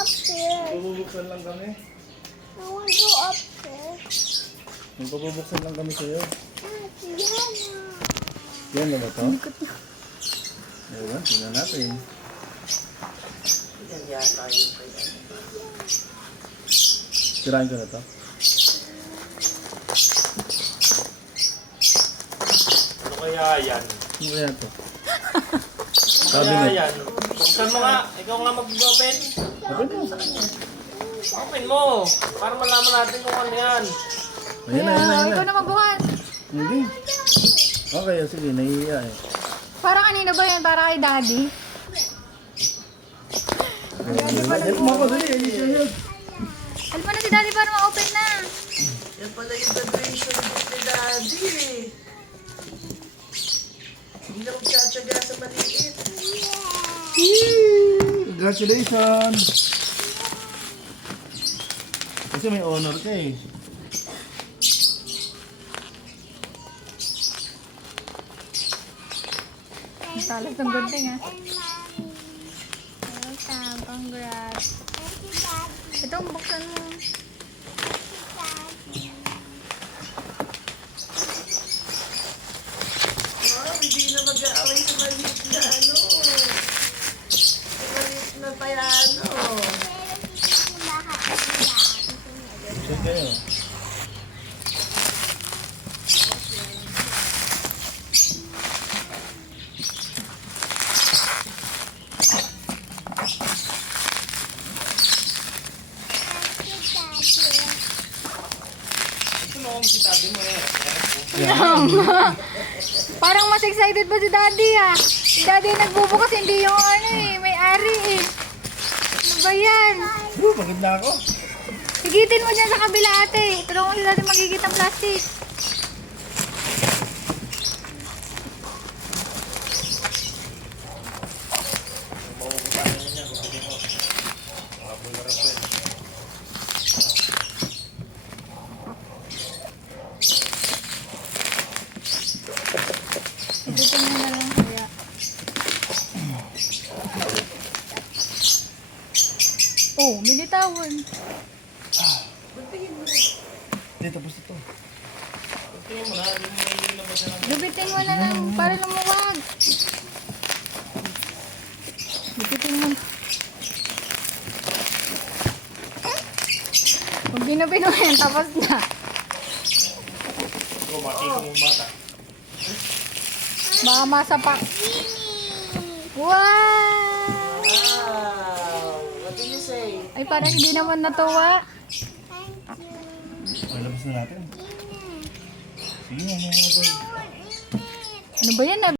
upstairs. Bubuksan lang kami. I want to go upstairs. Bubuksan lang kami sa'yo. Yana. Yan na ba ito? Ewan, tingnan natin. Yan yata yun pa yan. Tirahin ko na ito. Ano kaya yan? Ano kaya ito? Ano kaya Cabinet. yan? Buksan mo nga. Ikaw nga mag-open. Open mo. Open mo. Para malaman natin kung ano yan. Ayan na, ayan na, ayan Ikaw na. na magbukas. Hindi. Okay, sige, nahihiya eh. Para kanina ba yan? Para kay daddy? Help mo ako dali, ayun yun. Alam mo na si daddy para ma-open na. Yan pala yung graduation gift ni Daddy eh. Hindi na magtsatsaga sa maliit. Congratulations! Kasi may honor ka eh. Ang talas ng gunting ah. And mommy. Welcome, congrats. Thank you, Daddy. Ito, buksan mo. Mom, hindi na mag-aaway sa maliit na ano. Sa maliit na piano. Check kayo. Ito na kung si daddy mo eh. Parang mas excited ba si daddy ah? Si daddy yung nagbubukas, hindi yung ano eh. May ari eh. Ano ba yan? Pagod na ako. Higitin mo dyan sa kabila ate. Tulungan mo si daddy magigit ang plastic. Mauupahan niya. Gusto mo. Mga bularap ko eh. Higitin mo na lang kaya. Oh, may litawan. Hindi, tapos ito. Tingnan mo na. Yung may labasan ng Lubitin mo na lang para lumuwag. Lubitin mo. Kung ginupin mo yan, tapos na. Ikaw, makikita mong bata. Baka masapak. Wow! Wow! What do you say? Ay, parang hindi naman natuwa. Okay, labas na natin. Sige, ano nga ito? Ano ba yan?